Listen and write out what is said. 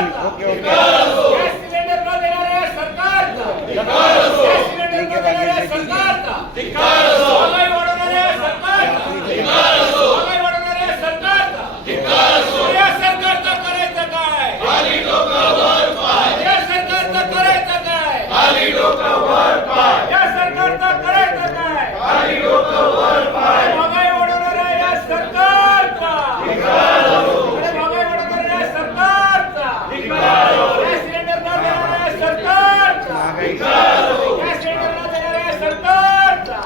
okay okay gas cylinder न देणाऱ्या सरकारचा गॅस सिलेंडर न देणाऱ्या सरकारचा महागाई वाढवणाऱ्या सरकारचा महागाई वाढवणाऱ्या सरकारचा या सरकारचं करायचं काय या सरकारचं करायचं काय या सरकारचं करायचं काय महागाई वाढवणाऱ्या या सरकारचा महागाई वाढवणाऱ्या सरकारचा गॅस सिलेंडर न देणाऱ्या सरकारचा गॅस सिलेंडर न देणाऱ्या सरकारचा